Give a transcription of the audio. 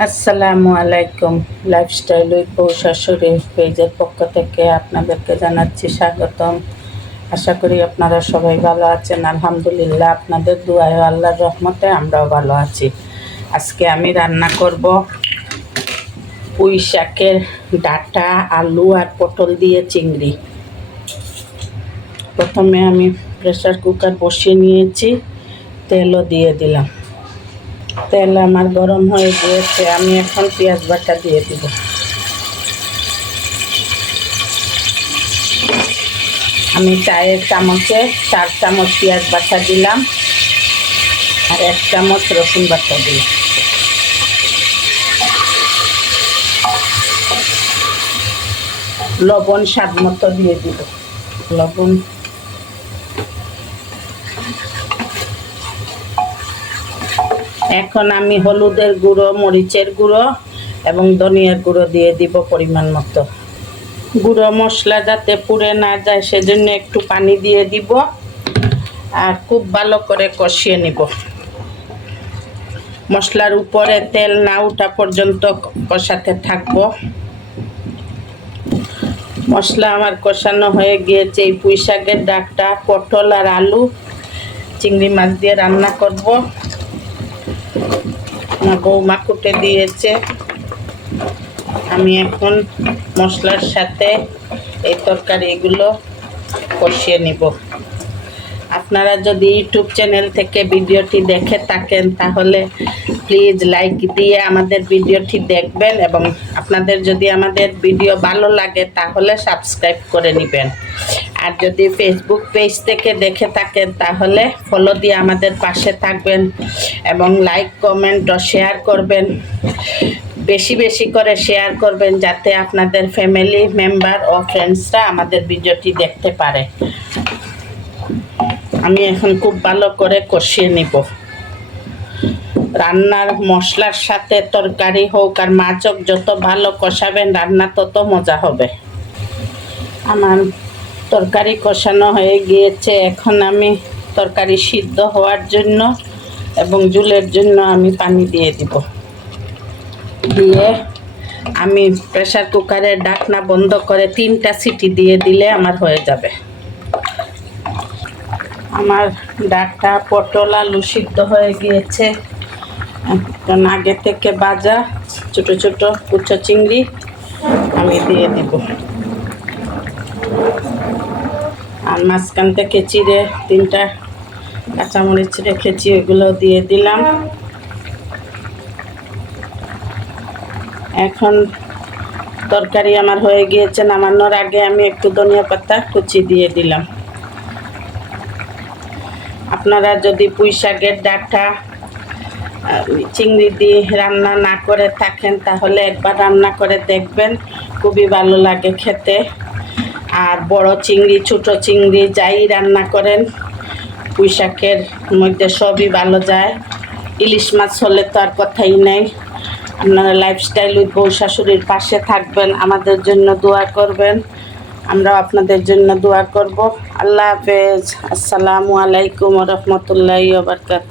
আসসালামু আলাইকুম। Lifestyle with বউ শাশুড়ি পেজের পক্ষ থেকে আপনাদেরকে জানাচ্ছি স্বাগতম। আশা করি আপনারা সবাই ভালো আছেন। আলহামদুলিল্লাহ আপনাদের দুয়ায় আল্লাহর রহমতে আমরাও ভালো আছি। আজকে আমি রান্না করব পুঁই শাকের ডাটা, আলু আর পটল দিয়ে চিংড়ি। প্রথমে আমি প্রেসার কুকার বসিয়ে নিয়েছি, তেলও দিয়ে দিলাম। তেল আমার গরম হয়ে গিয়েছে, আমি এখন পেঁয়াজ বাটা দিয়ে দিব। আমি চায়ের চামচে চার চামচ পেঁয়াজ বাটা দিলাম আর এক চামচ রসুন বাটা দিলাম। লবণ স্বাদ মতো দিয়ে দিব। লবণ এখন আমি হলুদের গুঁড়ো, মরিচের গুঁড়ো এবং ধনিয়ার গুঁড়ো দিয়ে দিব পরিমাণ মতো। গুঁড়ো মশলা যাতে পুড়ে না যায় সেজন্য একটু পানি দিয়ে দিব আর খুব ভালো করে কষিয়ে নিব। মশলার উপরে তেল না ওঠা পর্যন্ত কষাতে থাকব। মশলা আমার কষানো হয়ে গিয়েছে, এই পুঁই শাকের ডাকটা পটল আর আলু, চিংড়ি মাছ দিয়ে রান্না করব। আমার বৌমা কুটে দিয়েছে। আমি এখন মশলার সাথে এই তরকারিগুলো কষিয়ে নিব। আপনারা যদি ইউটিউব চ্যানেল থেকে ভিডিওটি দেখে থাকেন, তাহলে প্লিজ লাইক দিয়ে আমাদের ভিডিওটি দেখবেন এবং আপনাদের যদি আমাদের ভিডিও ভালো লাগে, তাহলে সাবস্ক্রাইব করে নেবেন। আর যদি ফেসবুক পেজ থেকে দেখে থাকেন, তাহলে ফলো দিয়ে আমাদের পাশে থাকবেন এবং লাইক কমেন্ট ও শেয়ার করবেন। বেশি বেশি করে শেয়ার করবেন যাতে আপনাদের ফ্যামিলি মেম্বার ও ফ্রেন্ডসরা আমাদের ভিডিওটি দেখতে পারে। আমি এখন খুব ভালো করে কষিয়ে নিব। রান্নার মশলার সাথে তরকারি হোক আর মাছ হোক যত ভালো কষাবেন, রান্না তত মজা হবে। আমার তরকারি কষানো হয়ে গিয়েছে। এখন আমি তরকারি সিদ্ধ হওয়ার জন্য এবং জুলের জন্য আমি পানি দিয়ে দিব। দিয়ে আমি প্রেশার কুকারের ডাকনা বন্ধ করে তিনটা সিটি দিয়ে দিলে আমার হয়ে যাবে। আমার ডাকটা পটল আলু সিদ্ধ হয়ে গিয়েছে। আগে থেকে বাজা ছোট ছোট কুচো চিংড়ি আমি দিয়ে দিব। আর মাঝখান থেকে চিড়ে তিনটা কাঁচামরিচ রেখেছি ওগুলো দিয়ে দিলাম। এখন তরকারি আমার হয়ে গিয়েছে, নামানোর আগে আমি একটু ধনিয়া পাতা কুচি দিয়ে দিলাম। আপনারা যদি পুঁই শাকের ডাঁটা চিংড়ি দিয়ে রান্না না করে থাকেন, তাহলে একবার রান্না করে দেখবেন। খুবই ভালো লাগে খেতে। আর বড় চিংড়ি, ছোট চিংড়ি যাই রান্না করেন পুঁই শাকের মধ্যে সবই ভালো যায়। ইলিশ মাছ হলে তো আর কথাই নেই। আপনারা লাইফস্টাইল উইথ বউ শাশুড়ির পাশে থাকবেন, আমাদের জন্য দোয়া করবেন। আমরাও আপনাদের জন্য দোয়া করব। আল্লাহ হাফেজ। আসসালামু আলাইকুম রহমতুল্লাহ বারকাত